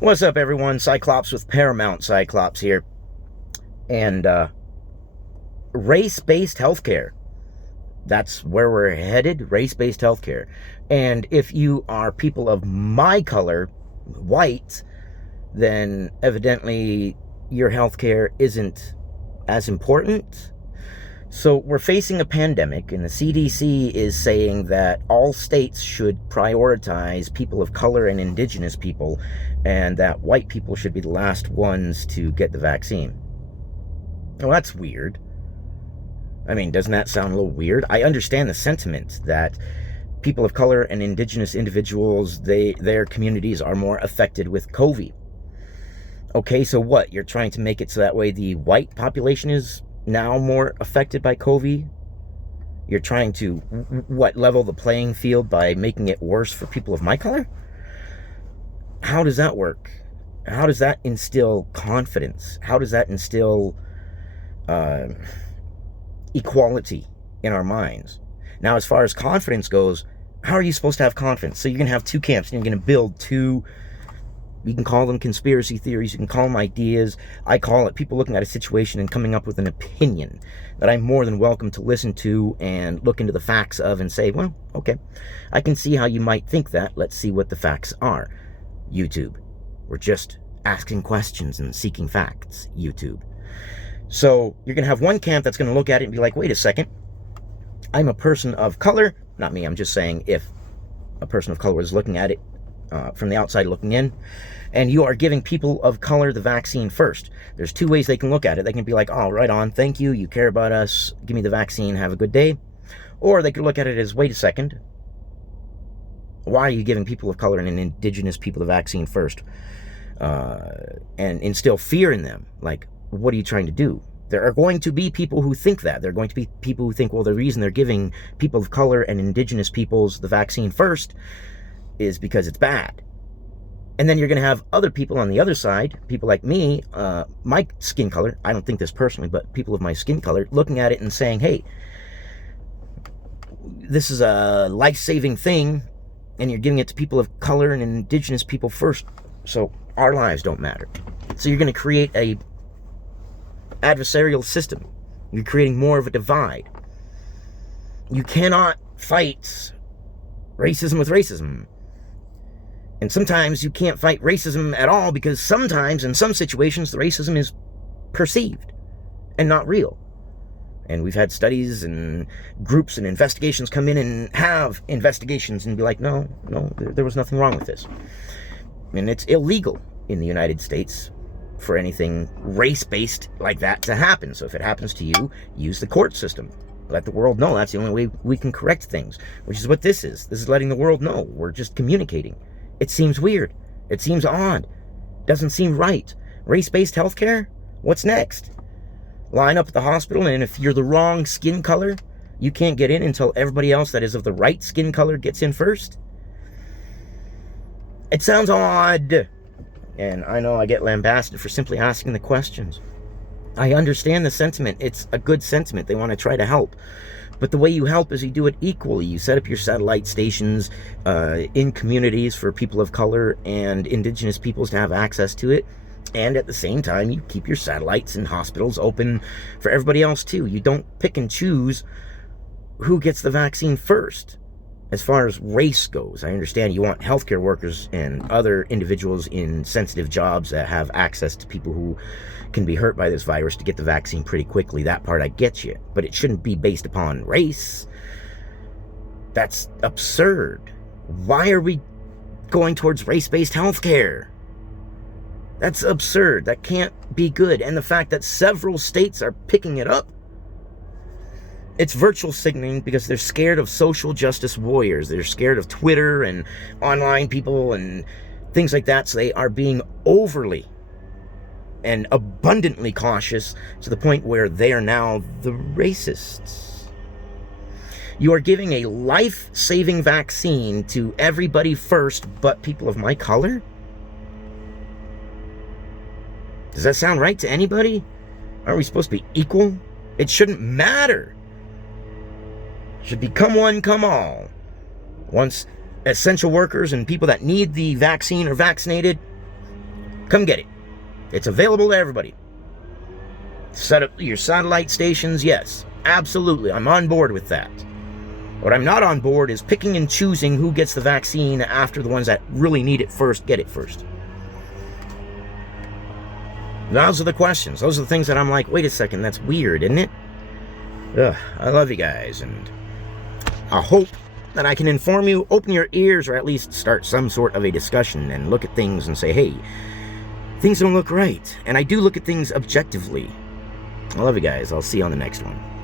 What's up, everyone? Cyclops with Paramount Cyclops here. And race-based healthcare. That's where we're headed, race-based healthcare. And if you are people of my color, white, then evidently your healthcare isn't as important. So we're facing a pandemic, and the CDC is saying that all states should prioritize people of color and indigenous people, and that white people should be the last ones to get the vaccine. Well, that's weird. I mean, doesn't that sound a little weird? I understand the sentiment that people of color and indigenous individuals, their communities are more affected with COVID. Okay, so what? You're trying to make it so that way the white population is now more affected by COVID? You're trying to, what, level the playing field by making it worse for people of my color? How does that work? How does that instill confidence? How does that instill equality in our minds? Now, as far as confidence goes, how are you supposed to have confidence? So you're going to have two camps, and you're going to build two, you can call them conspiracy theories, you can call them ideas. I call it people looking at a situation and coming up with an opinion that I'm more than welcome to listen to and look into the facts of and say, well, okay, I can see how you might think that. Let's see what the facts are. YouTube. We're just asking questions and seeking facts. YouTube. So you're going to have one camp that's going to look at it and be like, wait a second, I'm a person of color. Not me, I'm just saying if a person of color was looking at it from the outside looking in, and you are giving people of color the vaccine first. There's two ways they can look at it. They can be like, oh, right on, thank you, you care about us, give me the vaccine, have a good day. Or they could look at it as, wait a second, why are you giving people of color and indigenous people the vaccine first? And instill fear in them. Like, what are you trying to do? There are going to be people who think that. There are going to be people who think, well, the reason they're giving people of color and indigenous peoples the vaccine first is because it's bad. And then you're going to have other people on the other side, people like me, my skin color, I don't think this personally, but people of my skin color, looking at it and saying, hey, this is a life-saving thing, and you're giving it to people of color and indigenous people first, so our lives don't matter. So you're going to create a adversarial system. You're creating more of a divide. You cannot fight racism with racism. And sometimes you can't fight racism at all because sometimes, in some situations, the racism is perceived and not real. And we've had studies and groups and investigations come in and have investigations and be like, no, there was nothing wrong with this. And it's illegal in the United States for anything race-based like that to happen. So if it happens to you, use the court system. Let the world know that's the only way we can correct things, which is what this is. This is letting the world know. We're just communicating. It seems weird. It seems odd. Doesn't seem right. Race-based healthcare? What's next? Line up at the hospital, and if you're the wrong skin color, you can't get in until everybody else that is of the right skin color gets in first? It sounds odd. And I know I get lambasted for simply asking the questions. I understand the sentiment. It's a good sentiment. They want to try to help. But the way you help is you do it equally. You set up your satellite stations in communities for people of color and indigenous peoples to have access to it. And at the same time, you keep your satellites and hospitals open for everybody else too. You don't pick and choose who gets the vaccine first. As far as race goes, I understand you want healthcare workers and other individuals in sensitive jobs that have access to people who can be hurt by this virus to get the vaccine pretty quickly. That part I get you. But it shouldn't be based upon race. That's absurd. Why are we going towards race-based healthcare? That's absurd. That can't be good. And the fact that several states are picking it up, it's virtual signaling because they're scared of social justice warriors. They're scared of Twitter and online people and things like that. So they are being overly and abundantly cautious to the point where they are now the racists. You are giving a life-saving vaccine to everybody first, but people of my color? Does that sound right to anybody? Are we supposed to be equal? It shouldn't matter. Should be come one, come all. Once essential workers and people that need the vaccine are vaccinated, Come get it. It's available to everybody. Set up your satellite stations, yes. Absolutely, I'm on board with that. What I'm not on board is picking and choosing who gets the vaccine after the ones that really need it first get it first. Those are the questions. Those are the things that I'm like, wait a second, that's weird, isn't it? Ugh, I love you guys, and I hope that I can inform you, open your ears, or at least start some sort of a discussion and look at things and say, hey, things don't look right. And I do look at things objectively. I love you guys. I'll see you on the next one.